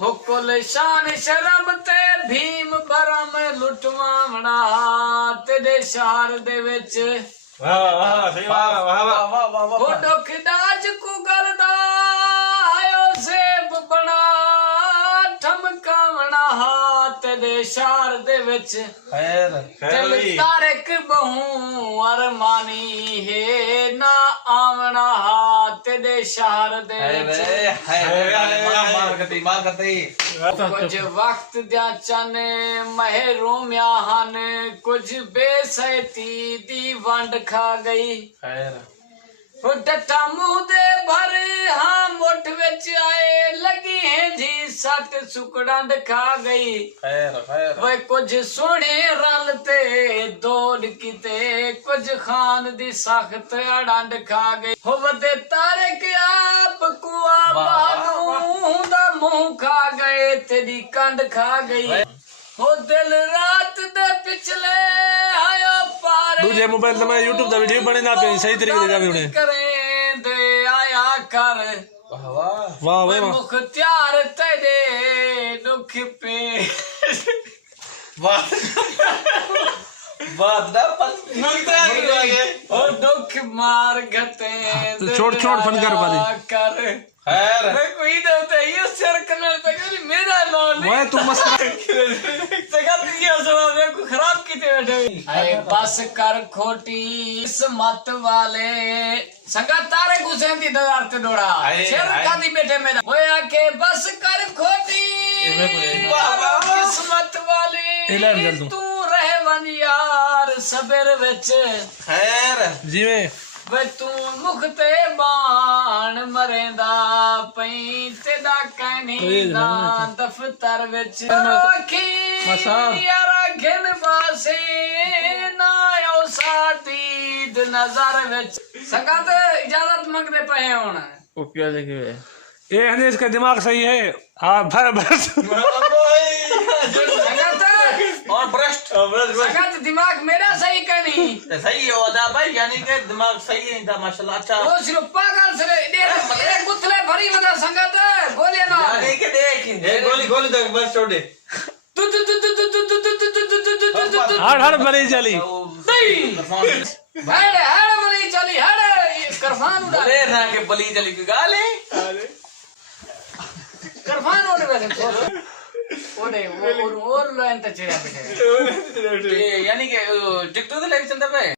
हुकुल शान शर्म ते भीम भरम लुटवावना तेरे शहर दे विच वो डुखदाज को गलदा आयो सेब बना ठमकावना तेरे शहर दे विच दिल तारक बहु अरमानी है ना आवना तेरे शहर दे विच कुछ वक्त द्या चन महरूमिया हन कुछ बेसैती दी वंड खा गई डटा मुंह दे भर हाँ मुठ विच आए लगी है जी सट सुकड़ंड खा गई वे कुछ सोने रल ते दौड़ किते कुछ खान दी सख्त अडंड खा गई हो वदे तारे के आप कुआ बानू दा मुंह खा गए तेरी कंड खा गई हो दिल रात दे पिछले आयो पार दूजे मोबाइल में YouTube दा वीडियो बने ना पे सही तरीके से जावे उन्हें करें दे आया कर वाह वाह मुख त्यार तेरे दुख पे ओ दुख मार गते छोड़ फनकार बारी कर मैं कोई दे ये सिर कनल पे मेरा नाम मैं तू मस्का जगत ये जवाब को खराब कीते बैठे आए बस कर खोटी इस मत वाले संगा तारे गुसें दी दगार ते डोड़ा सिर कादी बैठे मेरा होया के बस कर खोटी किस्मत वाले तू रहे वन यार सबेर विच खैर जिवें वे तू मुख ते बाण मरेंदा पई तेदा कहनी दा दफ्तर विच आखी यारा घिन पासे ना ओ साथी नजर विच संगत इजाजत मंगदे पए हुन ओ क्या देखे ये हने इसका दिमाग सही है हां बस और भ्रष्ट संगत दिमाग मेरा सही कनी सही है ओदा भाई यानी के दिमाग सही है इंदा माशाल्लाह अच्छा ओ सिर्फ पागल से एक गुथले भरी वदा संगत बोले ना देख ए गोली तक बस छोड़ दे हड़ बड़ी चली हड़ बड़ी चली हड़ करफान उड़ा ले ना के बली चली की गाले करफान उड़ वैसे ओने और लाइन तक चढ़ा बैठे यानी के टिकटॉक ले चलता है